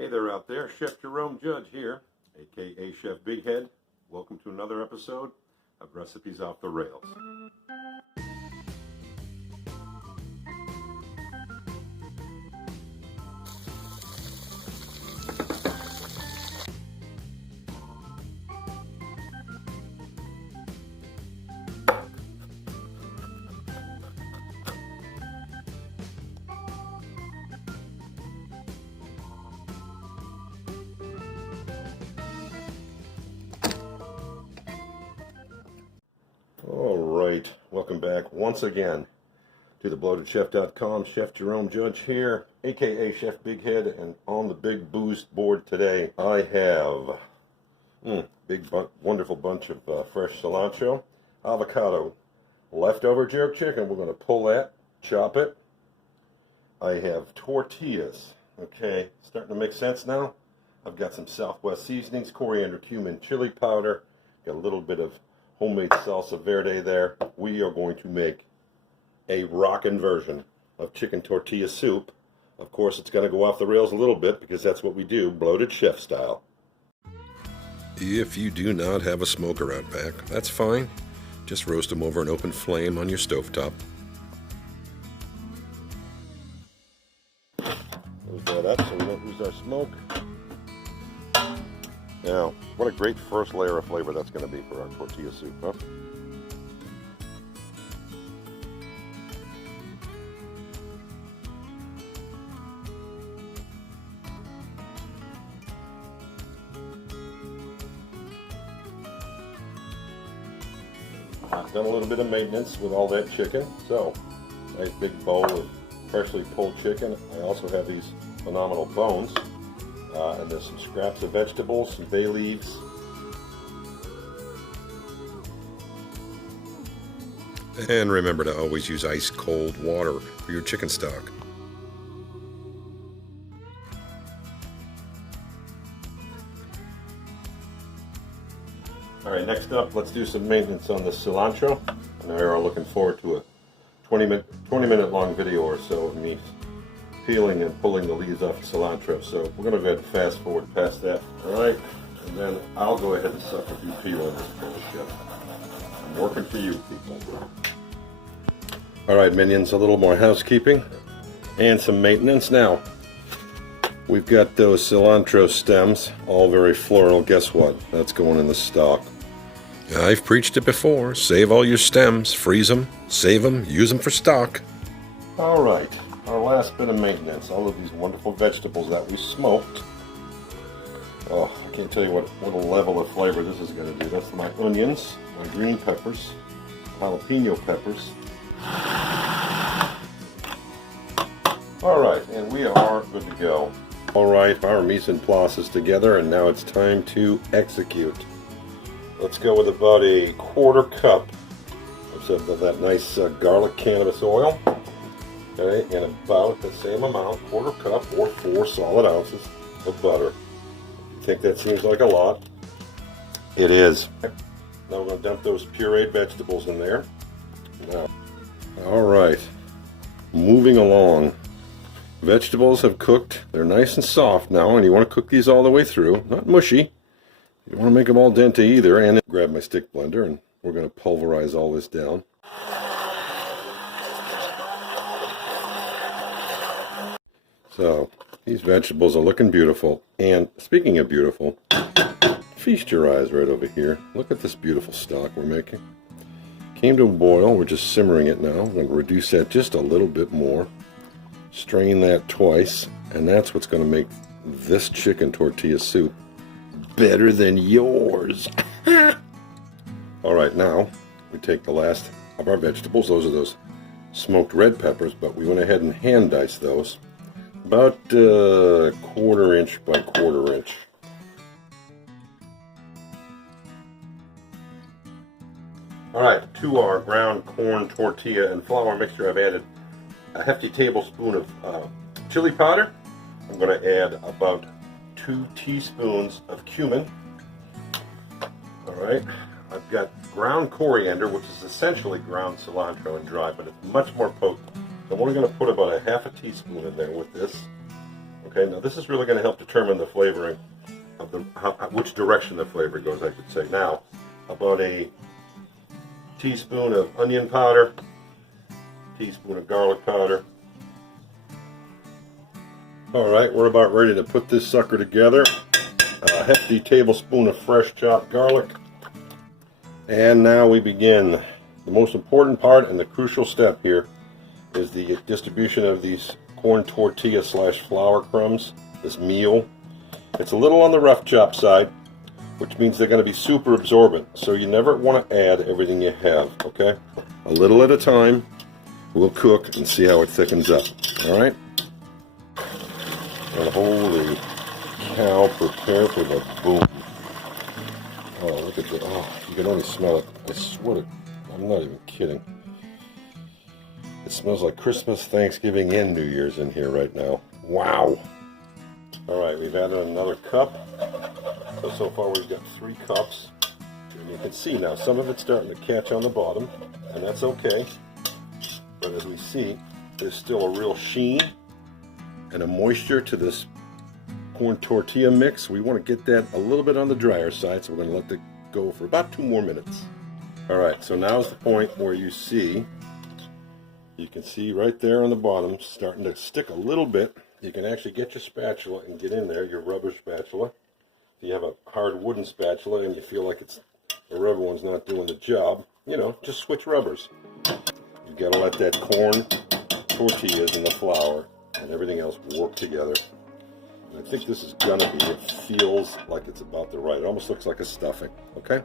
Hey there out there, Chef Jerome Judge here, aka Chef Big Head. Welcome to another episode of Recipes Off the Rails. Alright, welcome back once again to thebloatedchef.com. Chef Jerome Judge here, aka Chef Big Head, and on the big boost board today I have wonderful bunch of fresh cilantro, avocado, leftover jerk chicken. We're going to pull that, chop it. I have tortillas. Okay, starting to make sense now. I've got some Southwest seasonings, coriander, cumin, chili powder, got a little bit of homemade salsa verde there. We are going to make a rockin' version of chicken tortilla soup. Of course, it's going to go off the rails a little bit because that's what we do, bloated chef style. If you do not have a smoker out back, that's fine. Just roast them over an open flame on your stovetop. Close that up so we don't lose our smoke. Now, what a great first layer of flavor that's going to be for our tortilla soup, huh? I've done a little bit of maintenance with all that chicken, so nice big bowl of freshly pulled chicken. I also have these phenomenal bones. And there's some scraps of vegetables, some bay leaves. And remember to always use ice cold water for your chicken stock. Alright, next up, let's do some maintenance on the cilantro. And we are looking forward to a 20 minute long video or so of me peeling and pulling the leaves off the cilantro. So we're going to go ahead and fast forward past that. Alright, and then I'll go ahead and suffer through peeling this bullshit. I'm working for you people. Alright minions, a little more housekeeping and some maintenance. Now, we've got those cilantro stems, all very floral. Guess what? That's going in the stock. I've preached it before. Save all your stems, freeze them, save them, use them for stock. Alright. Our last bit of maintenance, all of these wonderful vegetables that we smoked. Oh, I can't tell you what a level of flavor this is going to do. That's my onions, my green peppers, jalapeno peppers. Alright, and we are good to go. Alright, our mise en place is together, and now it's time to execute. Let's go with about a quarter cup of that nice garlic cannabis oil. Okay, and about the same amount, quarter cup or 4 solid ounces of butter. You think that seems like a lot? It is. Now we're going to dump those pureed vegetables in there. Now, all right, moving along. Vegetables have cooked. They're nice and soft now, and you want to cook these all the way through. Not mushy. You don't want to make them all dente either. And then grab my stick blender, and we're going to pulverize all this down. So, these vegetables are looking beautiful. And speaking of beautiful, feast your eyes right over here. Look at this beautiful stock we're making. Came to a boil. We're just simmering it now. I'm going to reduce that just a little bit more. Strain that twice. And that's what's going to make this chicken tortilla soup better than yours. Alright, now we take the last of our vegetables. Those are those smoked red peppers, but we went ahead and hand diced those. About quarter inch by quarter inch. Alright, to our ground corn tortilla and flour mixture, I've added a hefty tablespoon of chili powder. I'm going to add about 2 teaspoons of cumin. Alright, I've got ground coriander, which is essentially ground cilantro and dry, but it's much more potent. I'm only going to put about a half a teaspoon in there with this. Okay, now this is really going to help determine the flavoring of which direction the flavor goes, I should say. Now, about a teaspoon of onion powder, teaspoon of garlic powder. Alright, we're about ready to put this sucker together. A hefty tablespoon of fresh chopped garlic. And now we begin. The most important part and the crucial step here is the distribution of these corn tortilla / flour crumbs, this meal. It's a little on the rough chop side, which means they're going to be super absorbent, so you never want to add everything you have, okay? A little at a time, we'll cook and see how it thickens up, alright? And holy cow, prepare for the boom. Oh, look at that. Oh, you can only smell it. I swear to, I'm not even kidding. It smells like Christmas, Thanksgiving, and New Year's in here right now. Wow. Alright, we've added another cup. So far we've got 3 cups. And you can see now some of it's starting to catch on the bottom, and that's okay. But as we see, there's still a real sheen and a moisture to this corn tortilla mix. We want to get that a little bit on the drier side, so we're going to let it go for about 2 more minutes. Alright, so now's the point where you can see right there on the bottom starting to stick a little bit. You can actually get your spatula and get in there, your rubber spatula. If you have a hard wooden spatula and you feel like the rubber one's not doing the job, you know, just switch rubbers. You've got to let that corn, tortillas, and the flour and everything else work together. And I think this is gonna be, it feels like it's about the right. It almost looks like a stuffing, okay?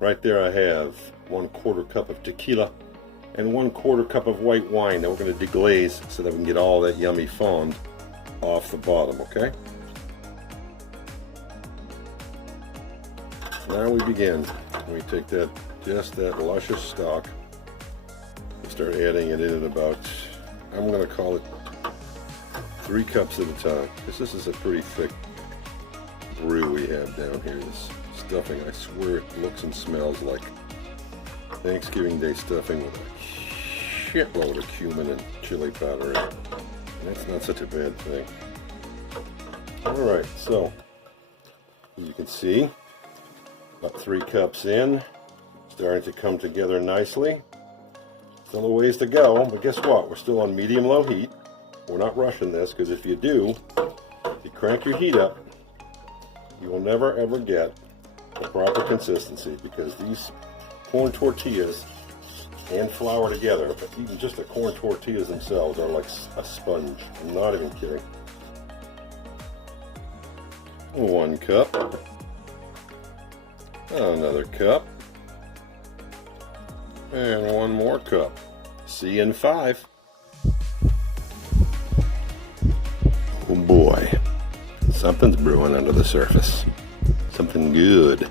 Right there I have 1/4 cup of tequila and 1/4 cup of white wine that we're going to deglaze so that we can get all that yummy fond off the bottom, okay? Now we begin. We take just that luscious stock and start adding it in at about, I'm going to call it 3 cups at a time, because this is a pretty thick brew we have down here. This stuffing, I swear it looks and smells like Thanksgiving Day stuffing with a shitload of cumin and chili powder in it. And that's not such a bad thing. Alright, so you can see about 3 cups in, starting to come together nicely. Still a ways to go, but guess what? We're still on medium-low heat. We're not rushing this, because if you do, if you crank your heat up, you will never ever get the proper consistency, because these corn tortillas and flour together, but even just the corn tortillas themselves are like a sponge. I'm not even kidding. 1 cup. Another cup. And 1 more cup. See you in 5. Oh boy. Something's brewing under the surface. Something good.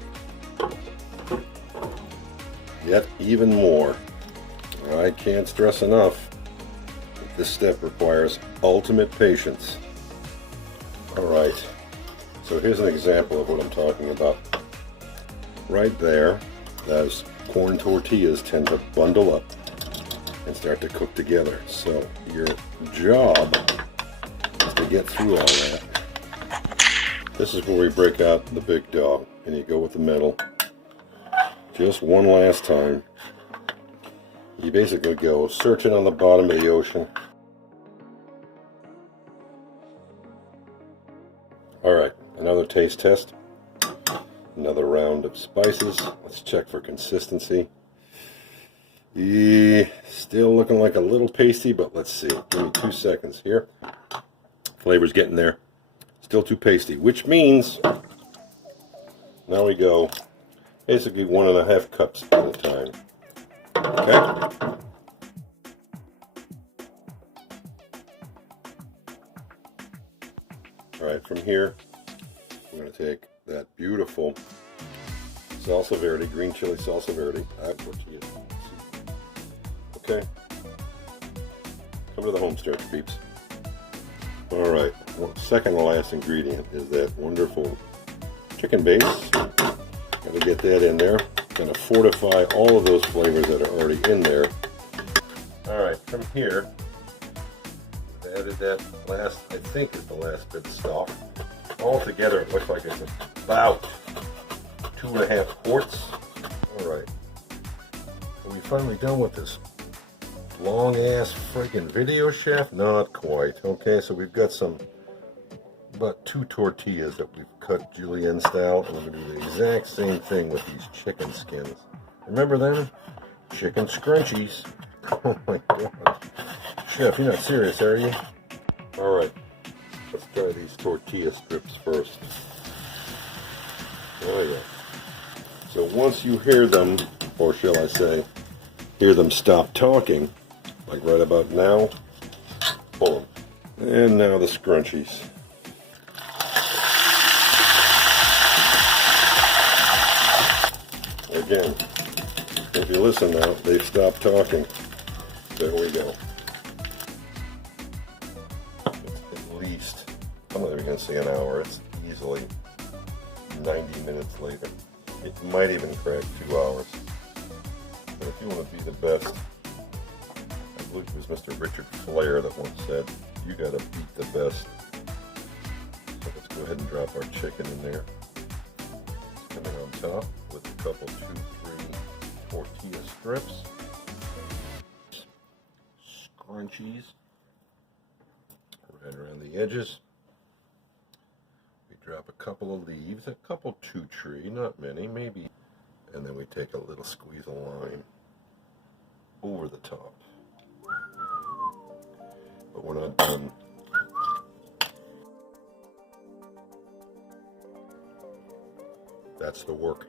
Yet even more. I can't stress enough that this step requires ultimate patience. Alright, so here's an example of what I'm talking about. Right there, those corn tortillas tend to bundle up and start to cook together. So your job is to get through all that. This is where we break out the big dog, and you go with the middle. Just one last time. You basically go searching on the bottom of the ocean. Alright, another taste test. Another round of spices. Let's check for consistency. Still looking like a little pasty, but let's see. Give me 2 seconds here. Flavor's getting there. Still too pasty, which means now we go basically 1.5 cups at a time. Okay? Alright, from here, we're going to take that beautiful salsa verde, green chili salsa verde. Okay? Come to the home stretch, peeps. Alright, well, second to last ingredient is that wonderful chicken base. Got to get that in there. Going to fortify all of those flavors that are already in there. Alright, from here, add added that last, I think is the last bit of stock. Altogether, it looks like it's about 2.5 quarts. All right, are we finally done with this long ass friggin' video, chef? Not quite. Okay, so we've got about 2 tortillas that we've cut julienne style, and we're gonna do the exact same thing with these chicken skins. Remember them? Chicken scrunchies. Oh my god. Chef, you're not serious, are you? All right, let's try these tortilla strips first. Oh yeah. So once you hear them, or shall I say, hear them stop talking, like right about now, pull them. And now the scrunchies. Again, if you listen now, they've stopped talking. There we go. It's at least, I'm not even going to say an hour, it's easily 90 minutes later. It might even crack 2 hours. But if you want to be the best, I believe it was Mr. Richard Flair that once said, you got to beat the best. So let's go ahead and drop our chicken in there. It's coming on top with a couple, 2, 3 tortilla strips. Scrunchies right around the edges. We drop a couple of leaves, a couple 2 tree, not many, maybe, and then we take a little squeeze of lime over the top. But we're not done. That's the work.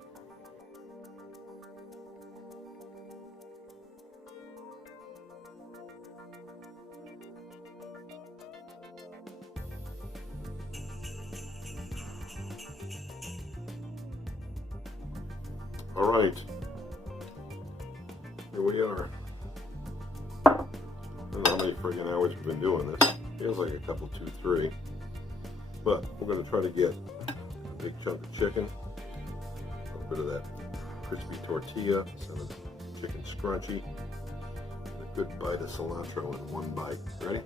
All right, here we are. I don't know how many friggin' hours we've been doing this. Feels like a couple, 2, 3. But we're going to try to get a big chunk of chicken, a little bit of that crispy tortilla, some of the chicken scrunchy, and a good bite of cilantro in one bite. Ready?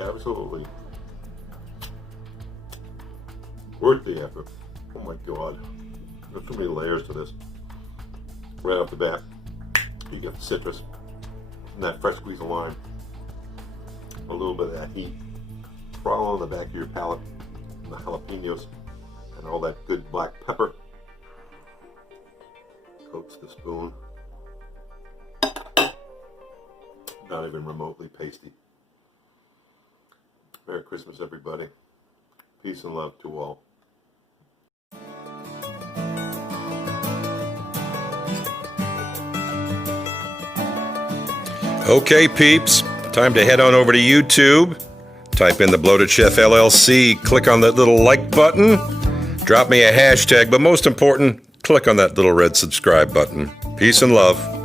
Absolutely worth the effort. Oh my god, there's so many layers to this. Right off the bat, you get the citrus and that fresh squeeze of lime, a little bit of that heat crawl on the back of your palate, and the jalapenos and all that good black pepper coats the spoon. Not even remotely pasty. Merry Christmas, everybody. Peace and love to all. Okay, peeps, time to head on over to YouTube. Type in the Bloated Chef LLC, click on that little like button, drop me a hashtag, but most important, click on that little red subscribe button. Peace and love.